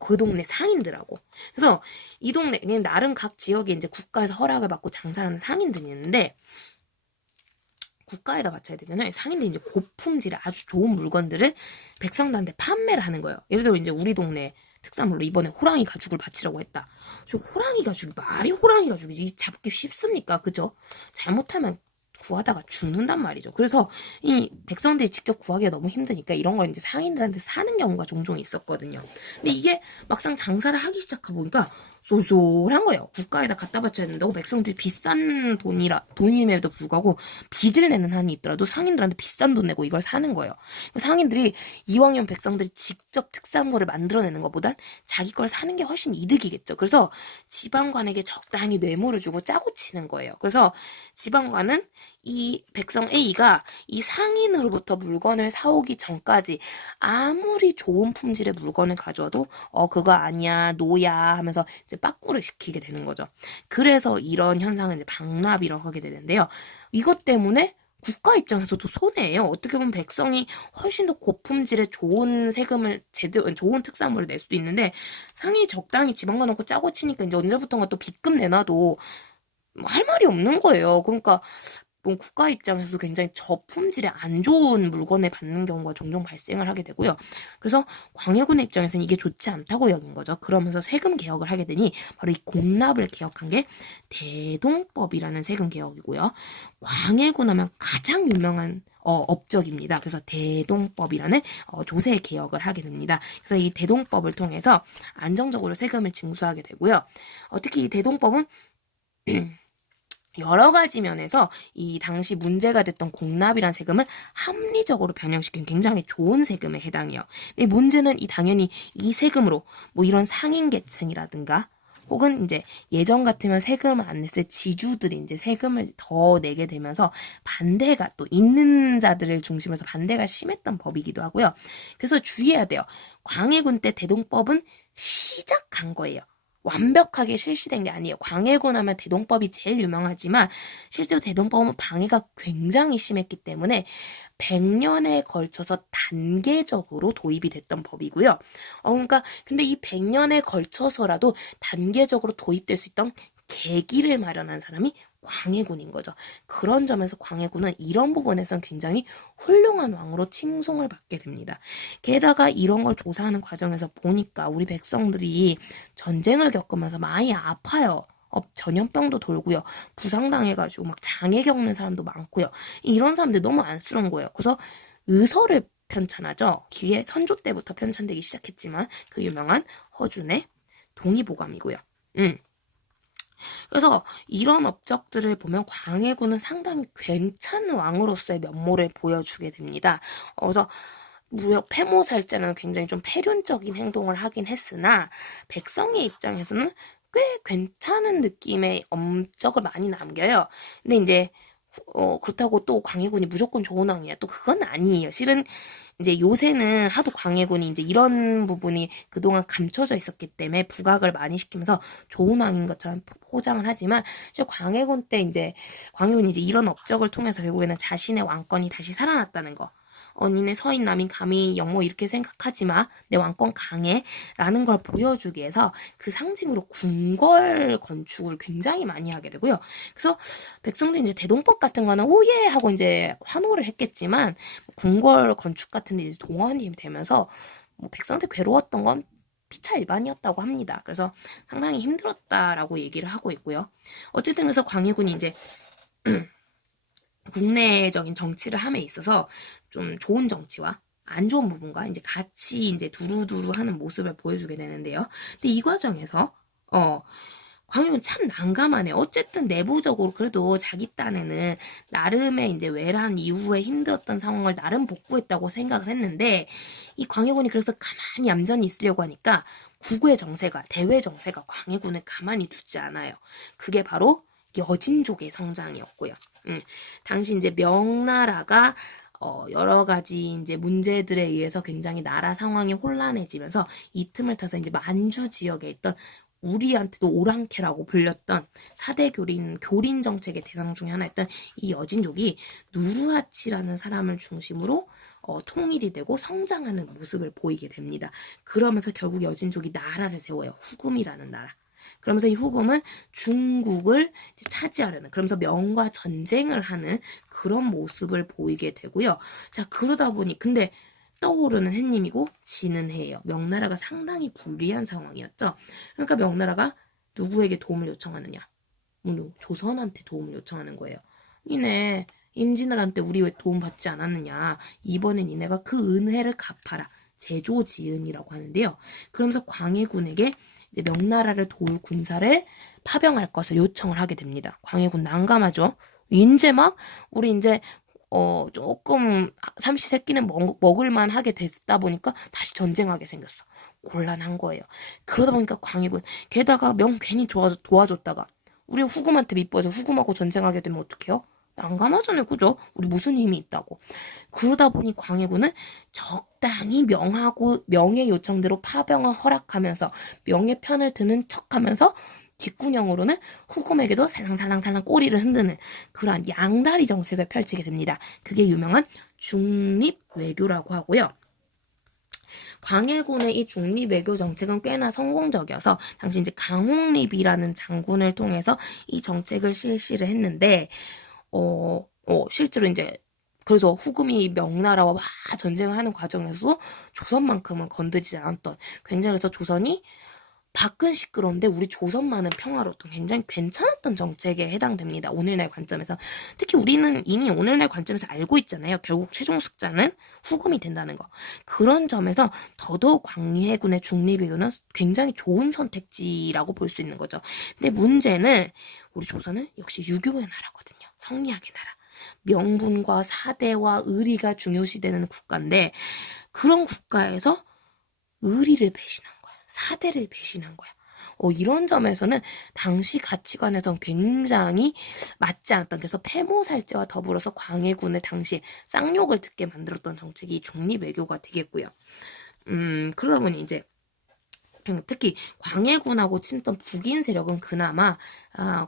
그 동네 상인들하고. 그래서 이 동네, 그냥 나름 각 지역에 이제 국가에서 허락을 받고 장사하는 상인들이 있는데, 국가에다 바쳐야 되잖아요. 상인들이 이제 고품질의 아주 좋은 물건들을 백성들한테 판매를 하는 거예요. 예를 들어 이제 우리 동네 특산물로 이번에 호랑이 가죽을 바치라고 했다. 저 호랑이 가죽이 말이 호랑이 가죽이지 잡기 쉽습니까? 그죠? 잘못하면 구하다가 죽는단 말이죠. 그래서 이 백성들이 직접 구하기가 너무 힘드니까 이런 걸 이제 상인들한테 사는 경우가 종종 있었거든요. 근데 이게 막상 장사를 하기 시작하다 보니까 쏠쏠한 거예요. 국가에다 갖다 바쳐야 된다고 백성들이 비싼 돈임에도 불구하고 빚을 내는 한이 있더라도 상인들한테 비싼 돈 내고 이걸 사는 거예요. 상인들이 이왕이면 백성들이 직접 특산물을 만들어내는 것보단 자기 걸 사는 게 훨씬 이득이겠죠. 그래서 지방관에게 적당히 뇌물을 주고 짜고 치는 거예요. 그래서 지방관은 이 백성 A가 이 상인으로부터 물건을 사오기 전까지 아무리 좋은 품질의 물건을 가져와도 그거 아니야 노야 하면서 이제 빠꾸를 시키게 되는 거죠. 그래서 이런 현상을 이제 박납이라고 하게 되는데요. 이것 때문에 국가 입장에서도 손해예요. 어떻게 보면 백성이 훨씬 더 고품질의 좋은 세금을 좋은 특산물을 낼 수도 있는데 상인이 적당히 지방가 넣고 짜고 치니까 이제 언제부턴가 또 빚금 내놔도 할 말이 없는 거예요. 그러니까 국가 입장에서도 굉장히 저품질의 안 좋은 물건을 받는 경우가 종종 발생을 하게 되고요. 그래서 광해군의 입장에서는 이게 좋지 않다고 여긴 거죠. 그러면서 세금 개혁을 하게 되니 바로 이 공납을 개혁한 게 대동법이라는 세금 개혁이고요. 광해군 하면 가장 유명한 업적입니다. 그래서 대동법이라는 조세 개혁을 하게 됩니다. 그래서 이 대동법을 통해서 안정적으로 세금을 징수하게 되고요. 특히 이 대동법은 여러 가지 면에서 이 당시 문제가 됐던 공납이란 세금을 합리적으로 변형시킨 굉장히 좋은 세금에 해당해요. 근데 문제는 당연히 이 세금으로 뭐 이런 상인 계층이라든가 혹은 이제 예전 같으면 세금을 안 냈을 지주들이 이제 세금을 더 내게 되면서 반대가 또 있는 자들을 중심으로 해서 반대가 심했던 법이기도 하고요. 그래서 주의해야 돼요. 광해군 때 대동법은 시작한 거예요. 완벽하게 실시된 게 아니에요. 광해군 하면 대동법이 제일 유명하지만 실제로 대동법은 방해가 굉장히 심했기 때문에 100년에 걸쳐서 단계적으로 도입이 됐던 법이고요. 그러니까 근데 이 100년에 걸쳐서라도 단계적으로 도입될 수 있던 계기를 마련한 사람이 광해군인 거죠. 그런 점에서 광해군은 이런 부분에선 굉장히 훌륭한 왕으로 칭송을 받게 됩니다. 게다가 이런 걸 조사하는 과정에서 보니까 우리 백성들이 전쟁을 겪으면서 많이 아파요. 전염병도 돌고요. 부상당해가지고 막 장애 겪는 사람도 많고요. 이런 사람들 너무 안쓰러운 거예요. 그래서 의서를 편찬하죠. 그게 선조 때부터 편찬되기 시작했지만 그 유명한 허준의 동의보감이고요. 그래서 이런 업적들을 보면 광해군은 상당히 괜찮은 왕으로서의 면모를 보여주게 됩니다. 그래서 무역 폐모살자는 굉장히 좀 폐륜적인 행동을 하긴 했으나 백성의 입장에서는 꽤 괜찮은 느낌의 업적을 많이 남겨요. 근데 이제 그렇다고 또 광해군이 무조건 좋은 왕이냐 또 그건 아니에요. 실은 이제 요새는 하도 광해군이 이제 이런 부분이 그동안 감춰져 있었기 때문에 부각을 많이 시키면서 좋은 왕인 것처럼 포장을 하지만 이제 광해군이 이제 이런 업적을 통해서 결국에는 자신의 왕권이 다시 살아났다는 거. 니네 서인 남인 감히 영모 이렇게 생각하지 마. 내 왕권 강해. 라는 걸 보여주기 위해서 그 상징으로 궁궐 건축을 굉장히 많이 하게 되고요. 그래서 백성들이 이제 대동법 같은 거는 오예 하고 이제 환호를 했겠지만 궁궐 건축 같은 데 이제 동원이 되면서 뭐 백성들 괴로웠던 건 피차 일반이었다고 합니다. 그래서 상당히 힘들었다라고 얘기를 하고 있고요. 어쨌든 그래서 광해군이 이제 국내적인 정치를 함에 있어서 좀 좋은 정치와 안 좋은 부분과 이제 같이 이제 두루두루 하는 모습을 보여주게 되는데요. 근데 이 과정에서 광해군 참 난감하네. 어쨌든 내부적으로 그래도 자기 딴에는 나름의 이제 외란 이후에 힘들었던 상황을 나름 복구했다고 생각을 했는데 이 광해군이 그래서 가만히 얌전히 있으려고 하니까 국외 정세가 대외 정세가 광해군을 가만히 두지 않아요. 그게 바로 여진족의 성장이었고요. 당시 이제 명나라가 여러 가지 이제 문제들에 의해서 굉장히 나라 상황이 혼란해지면서 이 틈을 타서 이제 만주 지역에 있던 우리한테도 오랑캐라고 불렸던 4대 교린 정책의 대상 중에 하나였던 이 여진족이 누르하치라는 사람을 중심으로 통일이 되고 성장하는 모습을 보이게 됩니다. 그러면서 결국 여진족이 나라를 세워요. 후금이라는 나라. 그러면서 이 후금은 중국을 차지하려는, 그러면서 명과 전쟁을 하는 그런 모습을 보이게 되고요. 자, 그러다 보니 근데 떠오르는 해님이고 지는 해예요. 명나라가 상당히 불리한 상황이었죠. 그러니까 명나라가 누구에게 도움을 요청하느냐? 조선한테 도움을 요청하는 거예요. 니네 임진왜란 때 우리 왜 도움 받지 않았느냐? 이번엔 니네가 그 은혜를 갚아라. 제조지은이라고 하는데요. 그러면서 광해군에게 이제 명나라를 도울 군사를 파병할 것을 요청을 하게 됩니다. 광해군 난감하죠. 이제 막 우리 이제 조금 삼시세끼는 먹을만 하게 됐다 보니까 다시 전쟁하게 생겼어. 곤란한 거예요. 그러다 보니까 광해군, 게다가 명 괜히 도와줬다가 우리 후금한테 밑보여서 후금하고 전쟁하게 되면 어떡해요? 난감하잖아요. 그죠? 우리 무슨 힘이 있다고. 그러다 보니 광해군은 적당히 명의 요청대로 파병을 허락하면서 명의 편을 드는 척하면서 뒷구녕으로는 후금에게도 살랑살랑살랑 꼬리를 흔드는 그러한 양다리 정책을 펼치게 됩니다. 그게 유명한 중립외교라고 하고요. 광해군의 이 중립외교 정책은 꽤나 성공적이어서 당시 이제 강홍립이라는 장군을 통해서 이 정책을 실시를 했는데 실제로 이제 그래서 후금이 명나라와 막 전쟁을 하는 과정에서 조선만큼은 건드리지 않았던, 굉장히 그래서 조선이 밖은 시끄러운데 우리 조선만은 평화롭던 굉장히 괜찮았던 정책에 해당됩니다. 오늘날 관점에서. 특히 우리는 이미 오늘날 관점에서 알고 있잖아요. 결국 최종 숙자는 후금이 된다는 거. 그런 점에서 더더욱 광해군의 중립외교는 굉장히 좋은 선택지라고 볼 수 있는 거죠. 근데 문제는 우리 조선은 역시 유교의 나라거든요. 성리학의 나라. 명분과 사대와 의리가 중요시되는 국가인데 그런 국가에서 의리를 배신한 거야. 사대를 배신한 거야. 이런 점에서는 당시 가치관에선 굉장히 맞지 않았던, 그래서 폐모살제와 더불어서 광해군을 당시에 쌍욕을 듣게 만들었던 정책이 중립외교가 되겠고요. 그러다 보니 이제 특히 광해군하고 친했던 북인 세력은 그나마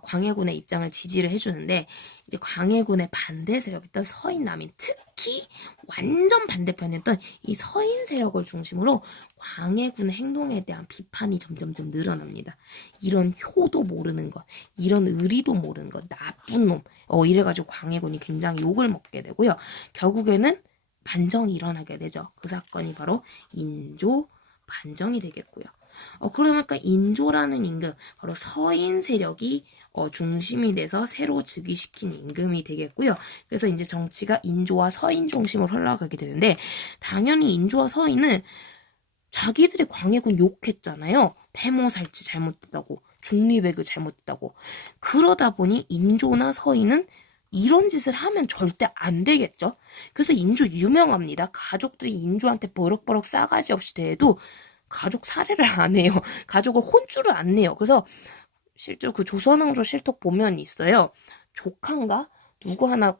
광해군의 입장을 지지를 해주는데 이제 광해군의 반대 세력이었던 서인 남인, 특히 완전 반대편이었던 이 서인 세력을 중심으로 광해군의 행동에 대한 비판이 점점점 늘어납니다. 이런 효도 모르는 것, 이런 의리도 모르는 것, 나쁜 놈, 이래가지고 광해군이 굉장히 욕을 먹게 되고요. 결국에는 반정이 일어나게 되죠. 그 사건이 바로 인조 반정이 되겠고요. 그러니까 인조라는 임금, 바로 서인 세력이 중심이 돼서 새로 즉위시킨 임금이 되겠고요. 그래서 이제 정치가 인조와 서인 중심으로 흘러가게 되는데, 당연히 인조와 서인은 자기들이 광해군 욕했잖아요. 폐모살치 잘못됐다고, 중립외교 잘못됐다고. 그러다 보니 인조나 서인은 이런 짓을 하면 절대 안 되겠죠. 그래서 인조 유명합니다. 가족들이 인조한테 버럭버럭 싸가지 없이 대해도 가족 살해를 안 해요. 가족을 혼쭐을 안 내요. 그래서 실제로 그 조선왕조 실록 보면 있어요. 조카인가? 누구 하나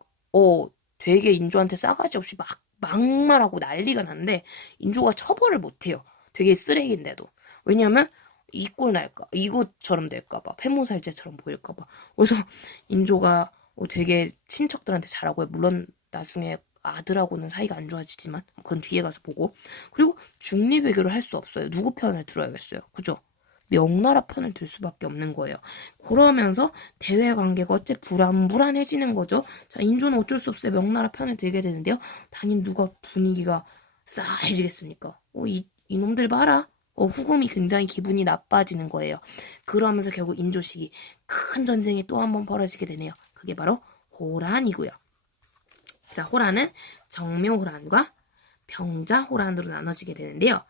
되게 인조한테 싸가지 없이 막말하고 난리가 났는데 인조가 처벌을 못해요. 되게 쓰레기인데도. 왜냐면 이 꼴 날까, 이것처럼 될까봐, 폐모살제처럼 보일까봐. 그래서 인조가 되게 친척들한테 잘하고요. 물론 나중에 아들하고는 사이가 안 좋아지지만 그건 뒤에 가서 보고. 그리고 중립외교를 할 수 없어요. 누구 편을 들어야겠어요. 그죠? 명나라 편을 들 수밖에 없는 거예요. 그러면서 대외관계가 어째 불안해지는 거죠. 자, 인조는 어쩔 수 없어요. 명나라 편을 들게 되는데요. 당연히 누가 분위기가 싸해지겠습니까? 이놈들 봐라. 후금이 굉장히 기분이 나빠지는 거예요. 그러면서 결국 인조시기 큰 전쟁이 또 한 번 벌어지게 되네요. 그게 바로 호란이고요. 자, 호란은 정묘호란과 병자호란으로 나눠지게 되는데요.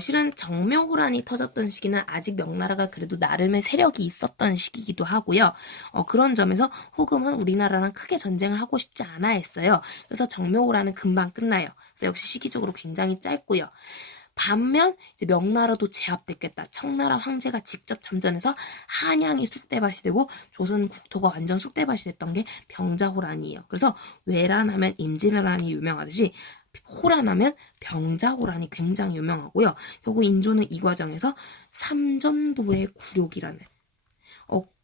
실은 정묘호란이 터졌던 시기는 아직 명나라가 그래도 나름의 세력이 있었던 시기이기도 하고요. 그런 점에서 후금은 우리나라랑 크게 전쟁을 하고 싶지 않아 했어요. 그래서 정묘호란은 금방 끝나요. 그래서 역시 시기적으로 굉장히 짧고요. 반면 이제 명나라도 제압됐겠다. 청나라 황제가 직접 참전해서 한양이 쑥대밭이 되고 조선 국토가 완전 쑥대밭이 됐던 게 병자호란이에요. 그래서 외란하면 임진왜란이 유명하듯이 호란하면 병자호란이 굉장히 유명하고요. 결국 인조는 이 과정에서 삼전도의 굴욕이라는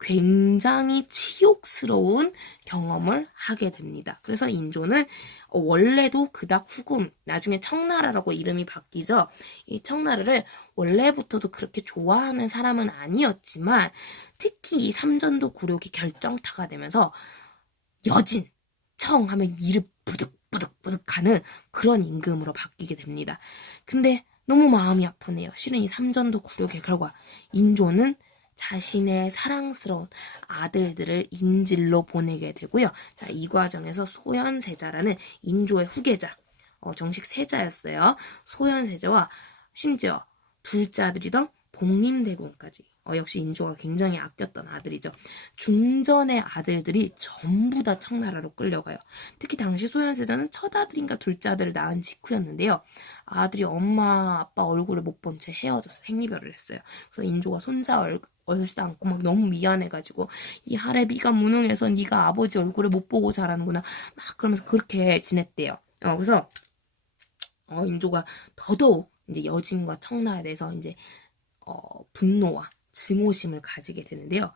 굉장히 치욕스러운 경험을 하게 됩니다. 그래서 인조는 원래도 그닥 후금, 나중에 청나라라고 이름이 바뀌죠. 이 청나라를 원래부터도 그렇게 좋아하는 사람은 아니었지만 특히 이 삼전도 굴욕이 결정타가 되면서 여진, 청 하면 이를 부득부득부득 가는 그런 임금으로 바뀌게 됩니다. 근데 너무 마음이 아프네요. 실은 이 삼전도 굴욕의 결과 인조는 자신의 사랑스러운 아들들을 인질로 보내게 되고요. 자, 이 과정에서 소현세자라는 인조의 후계자, 정식 세자였어요. 소현세자와 심지어 둘째 아들이던 복림대군까지 역시 인조가 굉장히 아꼈던 아들이죠. 중전의 아들들이 전부 다 청나라로 끌려가요. 특히 당시 소현세자는 첫 아들인가 둘째 아들을 낳은 직후였는데요. 아들이 엄마 아빠 얼굴을 못 본 채 헤어져서 생리별을 했어요. 그래서 인조가 손자 얼싸 안고 막 너무 미안해가지고 이 하레비가 무능해서 네가 아버지 얼굴을 못 보고 자라는구나 막 그러면서 그렇게 지냈대요. 그래서 인조가 더더욱 이제 여진과 청나라에 대해서 이제 분노와 증오심을 가지게 되는데요.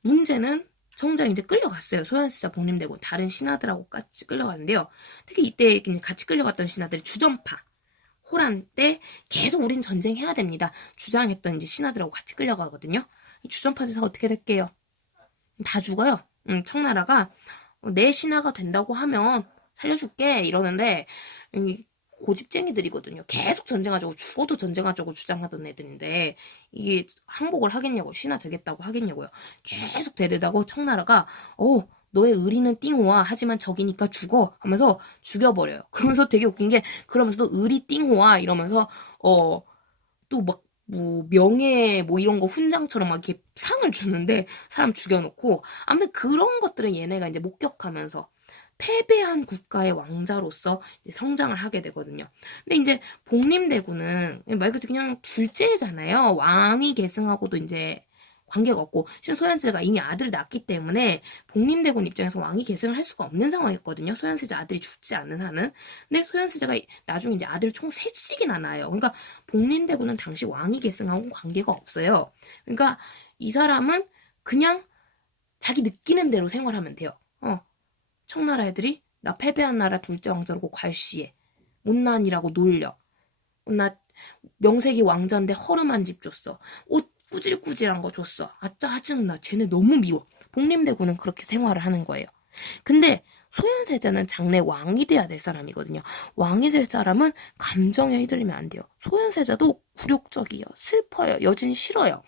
문제는 정작 이제 끌려갔어요. 소현세자 복림되고 다른 신하들하고 같이 끌려갔는데요. 특히 이때 같이 끌려갔던 신하들이 주전파, 호란 때 계속 우린 전쟁해야 됩니다. 주장했던 이제 신하들하고 같이 끌려가거든요. 이 주전파에서 어떻게 될게요? 다 죽어요. 청나라가 내 신하가 된다고 하면 살려줄게 이러는데 고집쟁이들이거든요. 계속 전쟁하자고 죽어도 전쟁하자고 주장하던 애들인데 이게 항복을 하겠냐고 신하 되겠다고 하겠냐고요. 계속 대들다고 청나라가 너의 의리는 띵호아 하지만 적이니까 죽어 하면서 죽여버려요. 그러면서 되게 웃긴 게 그러면서도 의리 띵호아 이러면서 또 막 뭐 명예 뭐 이런 거 훈장처럼 막 이렇게 상을 주는데 사람 죽여놓고 아무튼 그런 것들을 얘네가 이제 목격하면서 패배한 국가의 왕자로서 이제 성장을 하게 되거든요. 근데 이제 복림대군은 말 그대로 그냥 둘째잖아요. 왕이 계승하고도 이제 관계가 없고 실은 소현세자가 이미 아들을 낳았기 때문에 복림대군 입장에서 왕이 계승을 할 수가 없는 상황이었거든요. 소현세자 아들이 죽지 않는 한은. 근데 소현세자가 나중에 이제 아들을 총 3씩이나 낳아요. 그러니까 복림대군은 당시 왕이 계승하고 관계가 없어요. 그러니까 이 사람은 그냥 자기 느끼는 대로 생활하면 돼요. 청나라 애들이 나 패배한 나라 둘째 왕자라고 괄시해. 못난이라고 놀려. 나 명색이 왕자인데 허름한 집 줬어. 옷 꾸질꾸질한 거 줬어. 아 짜증나. 쟤네 너무 미워. 복림대군은 그렇게 생활을 하는 거예요. 근데 소현세자는 장래 왕이 돼야 될 사람이거든요. 왕이 될 사람은 감정에 휘둘리면 안 돼요. 소현세자도 굴욕적이에요. 슬퍼요. 여진 싫어요.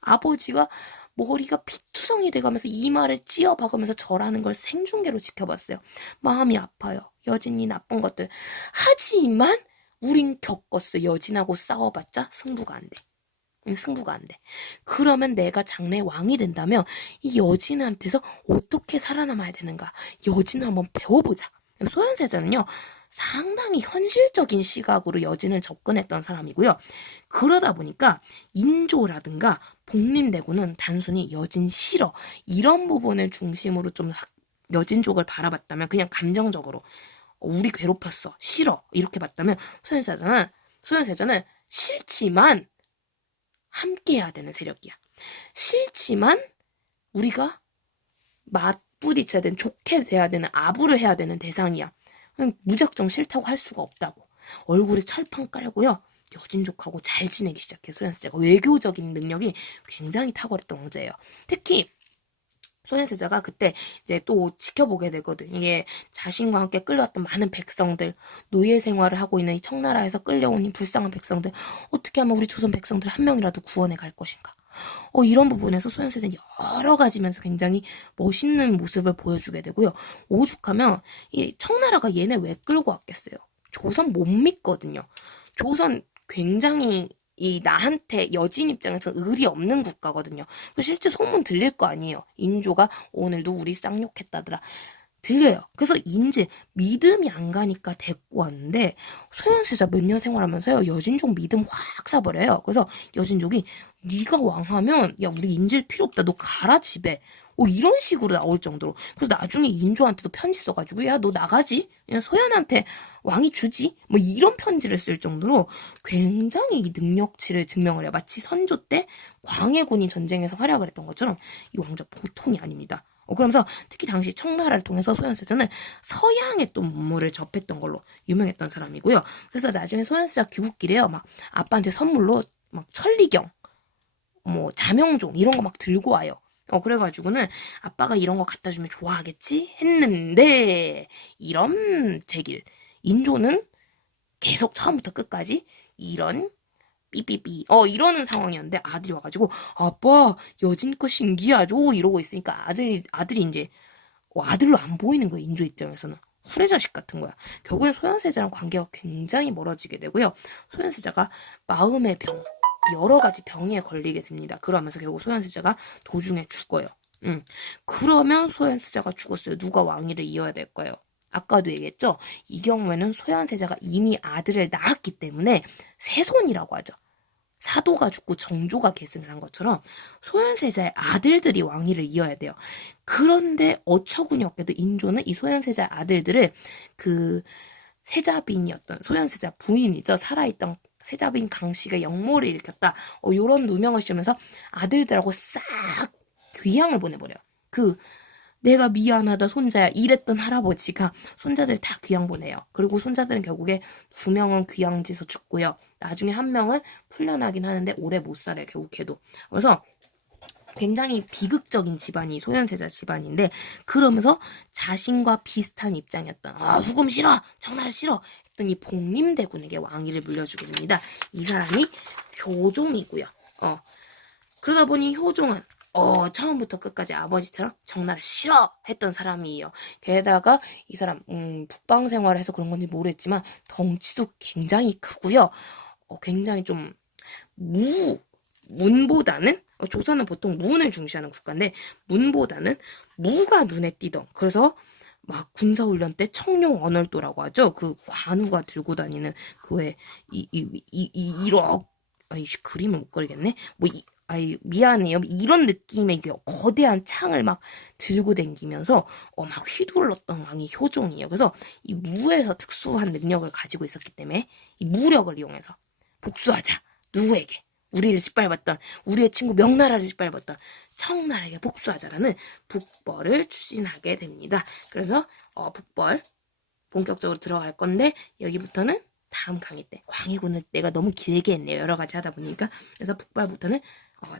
아버지가 머리가 피투성이 돼가면서 이마를 찧어박으면서 절하는 걸 생중계로 지켜봤어요. 마음이 아파요. 여진이 나쁜 것들. 하지만 우린 겪었어. 여진하고 싸워봤자 승부가 안 돼. 승부가 안 돼. 그러면 내가 장래 왕이 된다면 이 여진한테서 어떻게 살아남아야 되는가. 여진을 한번 배워보자. 소현세자는요. 상당히 현실적인 시각으로 여진을 접근했던 사람이고요. 그러다 보니까 인조라든가 복림대군은 단순히 여진 싫어 이런 부분을 중심으로 좀 여진 쪽을 바라봤다면 그냥 감정적으로 우리 괴롭혔어 싫어 이렇게 봤다면 소현세자는 싫지만 함께해야 되는 세력이야. 싫지만 우리가 맞부딪혀야 되는 좋게 돼야 되는 아부를 해야 되는 대상이야. 무작정 싫다고 할 수가 없다고. 얼굴에 철판 깔고요. 여진족하고 잘 지내기 시작해. 소현세자가 외교적인 능력이 굉장히 탁월했던 왕자예요. 특히 소현세자가 그때 이제 또 지켜보게 되거든. 이게 자신과 함께 끌려왔던 많은 백성들, 노예 생활을 하고 있는 이 청나라에서 끌려온 이 불쌍한 백성들, 어떻게 하면 우리 조선 백성들 한 명이라도 구원해 갈 것인가. 이런 부분에서 소현세자는 여러 가지면서 굉장히 멋있는 모습을 보여주게 되고요. 오죽하면 이 청나라가 얘네 왜 끌고 왔겠어요? 조선 못 믿거든요. 조선 굉장히 나한테 여진 입장에서 의리 없는 국가거든요. 실제 소문 들릴 거 아니에요. 인조가 오늘도 우리 쌍욕했다더라. 들려요. 그래서 믿음이 안 가니까 데리고 왔는데 소현세자 몇 년 생활하면서요. 여진족 믿음 확 사버려요. 그래서 여진족이 네가 왕하면 야 우리 인질 필요 없다. 너 가라 집에. 이런 식으로 나올 정도로. 그래서 나중에 인조한테도 편지 써가지고, 야, 너 나가지? 그냥 소연한테 왕이 주지? 뭐 이런 편지를 쓸 정도로 굉장히 이 능력치를 증명을 해요. 마치 선조 때 광해군이 전쟁에서 활약을 했던 것처럼 이 왕자 보통이 아닙니다. 그러면서 특히 당시 청나라를 통해서 소현세자는 서양의 또 문물을 접했던 걸로 유명했던 사람이고요. 그래서 나중에 소현세자 귀국길에요. 막 아빠한테 선물로 막 천리경, 뭐 자명종 이런 거 막 들고 와요. 그래가지고는 아빠가 이런 거 갖다 주면 좋아하겠지 했는데 이런 제길 인조는 계속 처음부터 끝까지 이런 삐삐삐 이러는 상황이었는데 아들이 와가지고 아빠 여진껏 신기하죠 이러고 있으니까 아들이 이제 아들로 안 보이는 거예요. 인조 입장에서는 후레자식 같은 거야. 결국엔 소현세자랑 관계가 굉장히 멀어지게 되고요. 소현세자가 마음의 병 여러 가지 병에 걸리게 됩니다. 그러면서 결국 소현세자가 도중에 죽어요. 그러면 소현세자가 죽었어요. 누가 왕위를 이어야 될까요? 아까도 얘기했죠. 이 경우에는 소현세자가 이미 아들을 낳았기 때문에 세손이라고 하죠. 사도가 죽고 정조가 계승을 한 것처럼 소현세자의 아들들이 왕위를 이어야 돼요. 그런데 어처구니 없게도 인조는 이 소현세자의 아들들을 그 세자빈이었던 소현세자 부인이죠. 살아있던 세자빈 강씨가 역모를 일으켰다. 요런 누명을 씌우면서 아들들하고 싹 귀향을 보내버려요. 내가 미안하다 손자야 이랬던 할아버지가 손자들 다 귀양 보내요. 그리고 손자들은 결국에 2명은 귀양지에서 죽고요. 나중에 1명은 풀려나긴 하는데 오래 못 살아요. 결국 걔도. 그래서 굉장히 비극적인 집안이 소현세자 집안인데 그러면서 자신과 비슷한 입장이었던 후금 싫어 청나라 싫어 했던 이 복림대군에게 왕위를 물려주게 됩니다. 이 사람이 효종이고요. 그러다 보니 효종은 처음부터 끝까지 아버지처럼 정나라 싫어 했던 사람이에요. 게다가 이 사람 북방 생활을 해서 그런 건지 모르겠지만 덩치도 굉장히 크고요. 굉장히 좀 문보다는 조선은 보통 문을 중시하는 국가인데 문보다는 무가 눈에 띄던 그래서 막 군사훈련 때 청룡 언얼도라고 하죠. 그 관우가 들고 다니는 그왜 이러 그림을 못 그리겠네. 미안해요. 이런 느낌의 거대한 창을 막 들고 다니면서 막 휘둘렀던 왕이 효종이에요. 그래서 이 무에서 특수한 능력을 가지고 있었기 때문에 이 무력을 이용해서 복수하자. 누구에게? 우리를 짓밟았던 우리의 친구 명나라를 짓밟았던 청나라에게 복수하자라는 북벌을 추진하게 됩니다. 그래서 북벌 본격적으로 들어갈 건데 여기부터는 다음 강의 때 광해군을 내가 너무 길게 했네요. 여러 가지 하다 보니까. 그래서 북벌부터는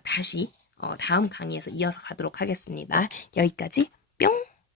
다시 다음 강의에서 이어서 가도록 하겠습니다. 여기까지 뿅!